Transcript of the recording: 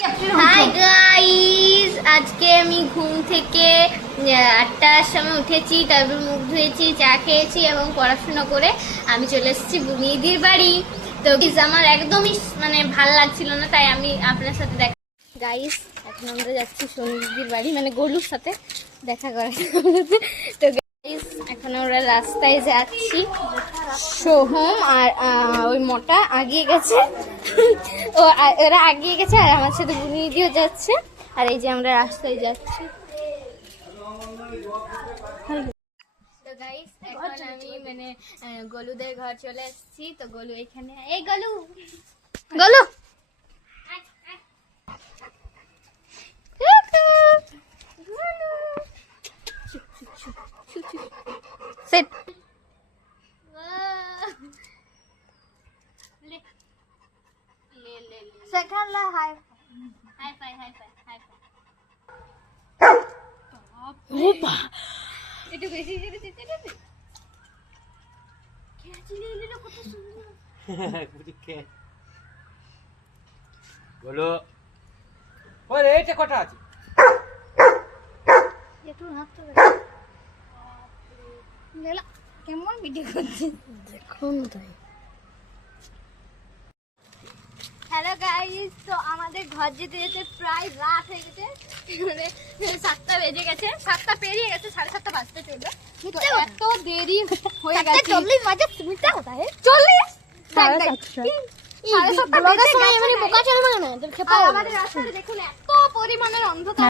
Hi guys, আজকে আমি ঘুম থেকে 8টার সময় উঠেছি, তারপর মুখ ধুয়েছি, চা খেয়েছি এবং পড়াশোনা করে আমি চলে এসেছি বুনিদির বাড়ি। তো আমার একদমই ভাল লাগছিল না, তাই আমি আপনার সাথে দেখা। গাইস, এখন আমরা যাচ্ছি সনিদির বাড়ি, গোলুর সাথে দেখা করে। তো গাইস, এখন আমরা রাস্তায় যাচ্ছি। সোহম আর ওই মোটা আগিয়ে গেছে, ওরা আগিয়ে গেছে, আর আমার সাথে বুনিদিও যাচ্ছে। আর এই যে আমরা রাস্তায় যাচ্ছি। তো গাইস, এখন আমি গলুদের ঘর চলে এসেছি। তো গলু এখানে, এই গলু গলু Sit. Second la high five. Opa. Itu বেশি জোরে চিৎকার করবে। কে চিলে এলো কত সুন্দর। বুঝকে। বলো। ওরে এটা কটা আছে? একটু হাতটা লেলা কেমন ভিডিও করছে দেখুন। তাই হ্যালো গাইস, তো আমাদের ঘর যেতে যেতে প্রায় রাত হয়ে গেছে, 7টা বেজে গেছে, 7টা পেরিয়ে গেছে, 7:30 বাজতে চলবে। এত দেরি হয়ে গেছে। 40 বাজে মিনিটটা হতা है 40 আমাদের রাস্তাটা দেখুন, এত পরিমাণের অন্ধকার।